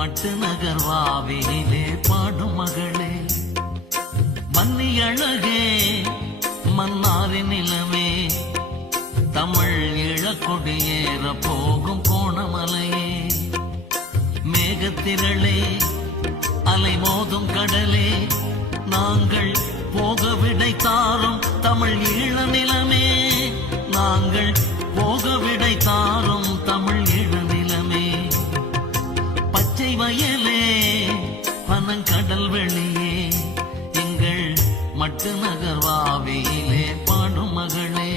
மட்டு நகர்வாவிலே பாடும் மகளே, மன்னி அழகே மன்னாரின் நிலமே, தமிழ் இழக்கொடியேற போகும் கோணமலையே, மேகத்திரளே அலை மோதும் கடலே, நாங்கள் போக விடை தாரும் தமிழ் ஈழ நிலமே, நாங்கள் போக விடை தாரும் தமிழ் ஈழ நிலமே, பச்சை வயலே பனங்கடல் வெளியே, எங்கள் மட்டு நகர்வாவிலே பாடும் மகளே.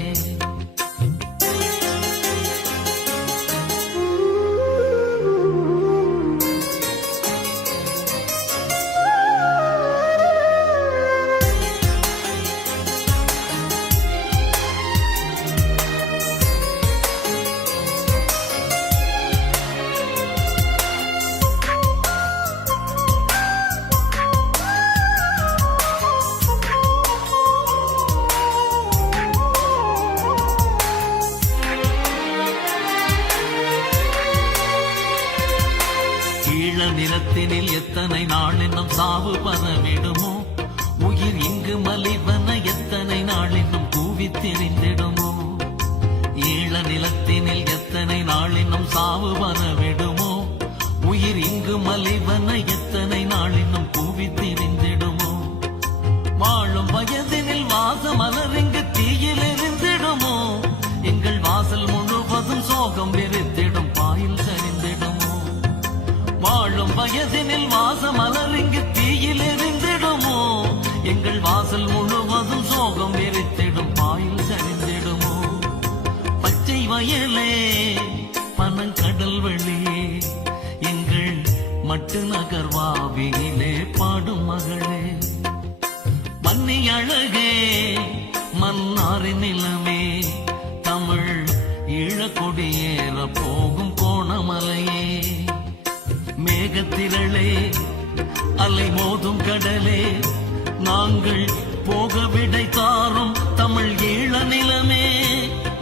நிலத்தினில் எத்தனை நாள் இன்னும் சாவு பரவிடுமோ, உயிர் இங்கு மலிவன எத்தனை நாள் இன்னும் கூவி திரிந்திடுமோ, ஈழ நிலத்தினில் எத்தனை நாள் இன்னும் சாவு பரவிடுமோ, உயிர் இங்கு மலிவன எத்தனை நாள் இன்னும் கூவி திரிந்திடுமோ, வாழும் வயதினில் வாச மலர் இங்கு தீயில் எரிந்திடுமோ, எங்கள் வாசல் முழுவதும் சோகம் விரித்திடும் பாயில் சரிந்திடுமோ, வாழும் வயதினில் வாச மலர் இங்கு தீயில் எரிந்திடுமோ, எங்கள் வாசல் முழுவதும் சோகம் எரித்திடும் பாயில் சரிந்திடுமோ, பச்சை வயலே பனங்கடல் வெளியே, எங்கள் மட்டு நகர்வாவிலே பாடும் மகளே, மன்னி அழகே மன்னாரின் நிலமே, தமிழ் ஈழக்கொடியேற போகும் கோணமலையே, மேகத்திரளே அலை மோதும் கடலே, நாங்கள் போக விடை தாரும் தமிழ் ஈழ நிலமே,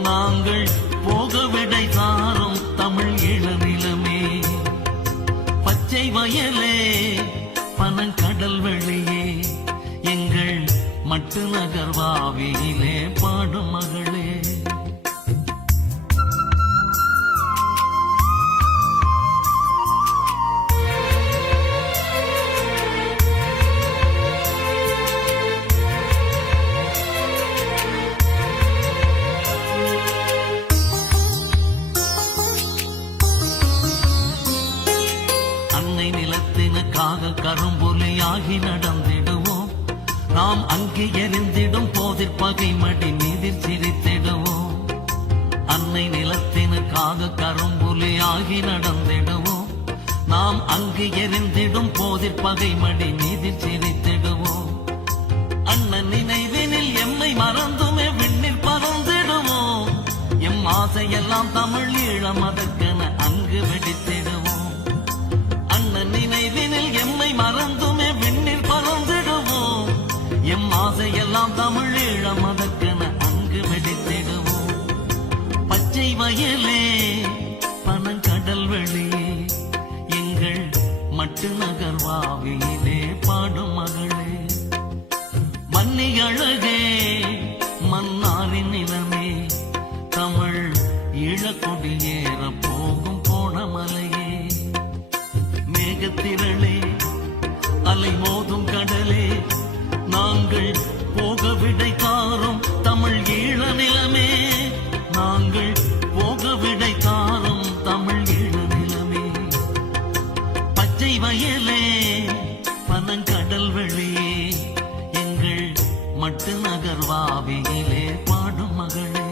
நாங்கள் போக விடை தாரும் தமிழ் ஈழ நிலமே, பச்சை வயலே பனங்கடல் வெளியே, எங்கள் மட்டு நகர்வாவிலே பாடும் மகளே. நிலத்தினுக்காக கரும்புலியாகி நடந்திடுவோம், நாம் அங்கே எரிந்திடும் போதிற் பகை மடி மீதில் சிரித்திடுவோம், அன்னை நிலத்தினுக்காக கரும்புலியாகி நடந்திடுவோம், நாம் அங்கு எரிந்திடும் போதிற் பகை மடி மீதில் சிரித்திடுவோம், அண்ணன் நினைவினில் எம்மை மறந்துமே விண்ணில் பறந்திடுவோம், எம் ஆசையெல்லாம் தமிழ் ஈழம் அதற்கென அங்கு வெடித்திடுவோம், நினைவினில் எம்மை மறந்துமே விண்ணில் பறந்திடுவோம், எம் ஆசையெல்லாம் தமிழ் ஈழம் அதற்கென அங்கு வெடித்திடுவோம், பச்சை வயலே பனங்கடல் வெளியே, எங்கள் மட்டு நகர்வாவிலே பாடும் மகளே, மன்னி அழகே மன்னாரின் நிலமே, தமிழ் ஈழக்கொடியேற போகும் கோணமலையே, மேகத்திரளே அலை மோதும் கடலே, நாங்கள் போக விடை தாரும் தமிழ் ஈழ நிலமே, நாங்கள் போக விடை தாரும் தமிழ் ஈழ நிலமே, பச்சை வயலே பனங்கடல் வெளியே, எங்கள் மட்டு நகர்வாவிலே பாடும் மகளே.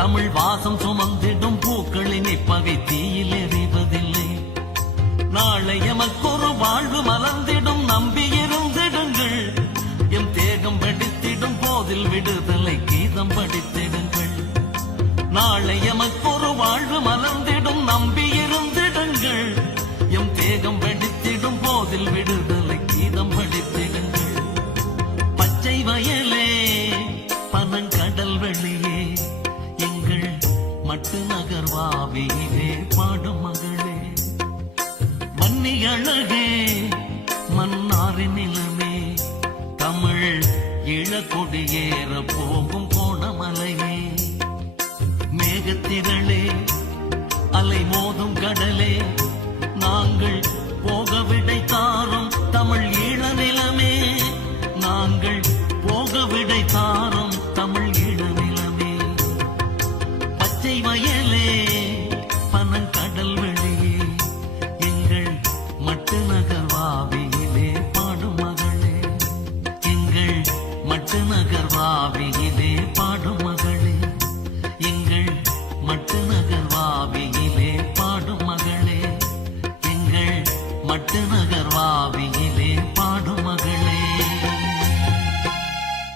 தமிழ் வாசம் சுமந்திடும் பூக்களின் இப்பகை தீயில் எறிவதில்லை. நாளை எமக்கொரு வாழ்வு மலர்ந்திடும் நம்பியிருந்திடுங்கள். எம் தேகம் வெடித்திடும் போதில் விடுதலை கீதம் படித்திடுங்கள். நாளை எமக்கொரு வாழ்வு மலர்ந்திடும் நம்பியிருந்திடுங்கள். எம் தேகம் வெடித்திடும் போதில் விடுதலை கீதம் படித்திடுங்கள். பச்சை வயலே பனங்கடல் வெளியே எங்கள் மட்டு நகர்வாவியிலே பாடும் மகளே. வன்னி அழகே மன்னாரின் நிலமே தமிழ் இளக்கொடியேற போகும் கோணமலையே. மேகத்திரளே அலை மோதும் கடலே நாங்கள் போக விடை தாரும் தமிழ் ஈழ நிலமே. நாங்கள் போக விடை தாரும் தமிழ் ஈழ நிலமே. பச்சை வயலே பனங்கடல் வெளியே எங்கள் மட்டு நகர்வாவியிலே பாடும் மகளே. எங்கள் மட்டு நகர்வாவியிலே பாடும் மகளே. எங்கள் மட்டு நகர்வாவியிலே பாடும் மகளே. எங்கள் மட்டு நகர்வாவியிலே